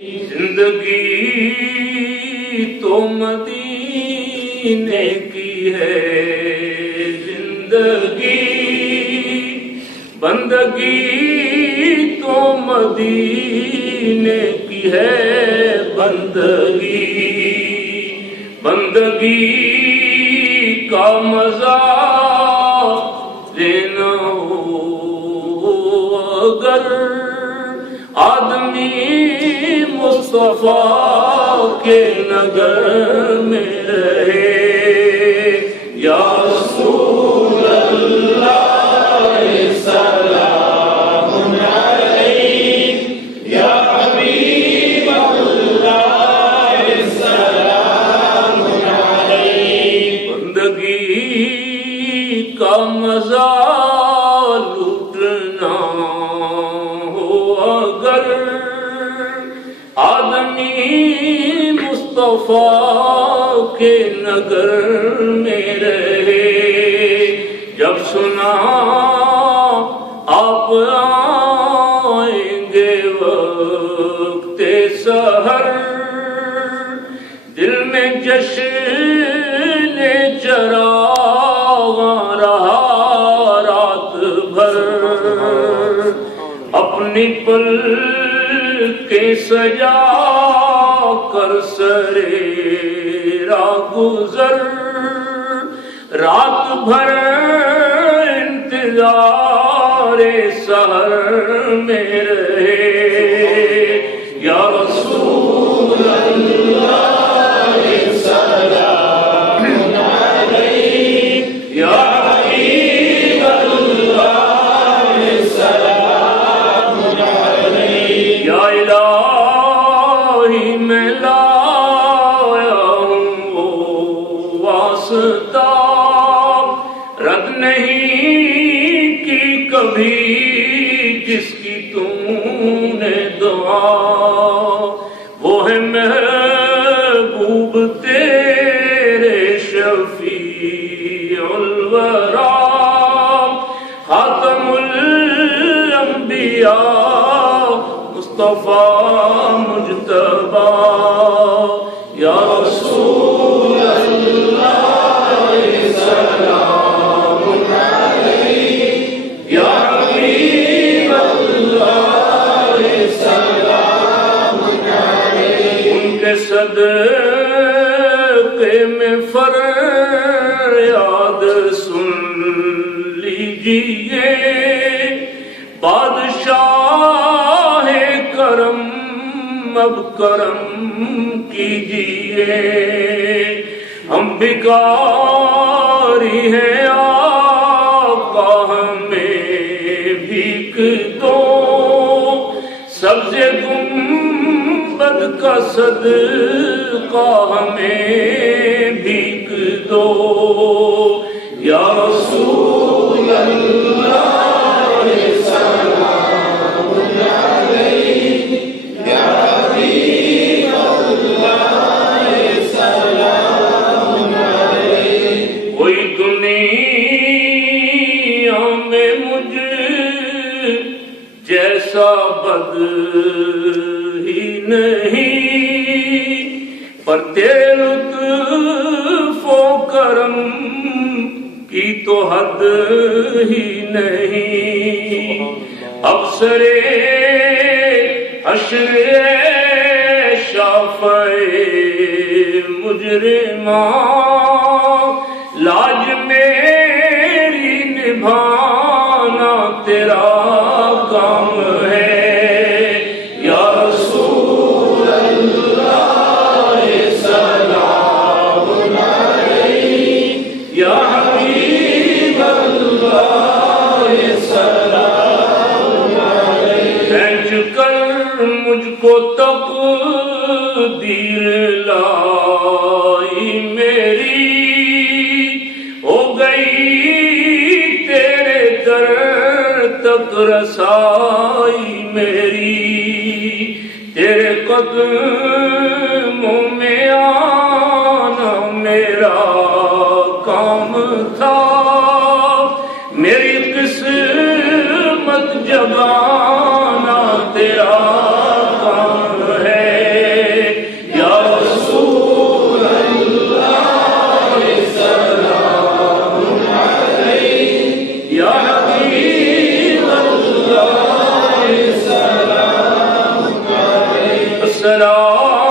زندگی تو مدینے کی ہے، زندگی بندگی تو مدینے کی ہے، بندگی کا مزہ لینا ہو اگر آدمی مصطفیٰ کے نگر میں رہے، یا رسول اللہ سلام علیک، یا حبیب اللہ سلام علیک۔ بندگی کا مزہ لوٹنا ہو اگر آدمی مصطفیٰ کے نگر میں رہے، جب سنا آپ آئیں گے وقت سحر، دل میں جشن چراغ رہا رات بھر، اپنی پل کے سجا کر سرے راہ گزر، رات بھر انتظار سحر میں رہے، یا رسول اللہ سلام علیک، یا حبیب اللہ سلام علیک۔ یا الہی میں لایا ہوں وہ واسطہ، رد نہیں کی کبھی جس کی تم نے دعا، وہ ہے محبوب تیرے شفیع الورا، خاتم الانبیاء مصطفیٰ مجتبی، یا رسول اللہ سلام علیک، یا حبیب اللہ سلام علیک۔ ان کے صدقے میں فریاد سن لیجیے، بادشاہ کرم اب کرم کیجیے، ہم بھکاری ہیں آقا ہمیں بھیک دو، سبز گنبد کا صدقہ ہمیں بھیک دو، یا رسول اللہ سلام علیک، یا حبیب اللہ سلام علیک۔ کوئی دنیا میں مجھ جیسا بد ہی نہیں، پر تیرے لطف و کرم کی تو حد ہی نہیں، افسر حشر شافع مجرمان، لاج میری نبھانا تیرا کام ہے، یا رسول اللہ سلام علیک، یا حبیب اللہ سلام علیک۔ کھینچ کر مجھ کو تقدیر لائی میری، ہو گئی تیرے در تک رسائی میری، تیرے قدموں میں آنا میرا کام تھا، میری قسمت جگانا تیرا کام ہے، السلام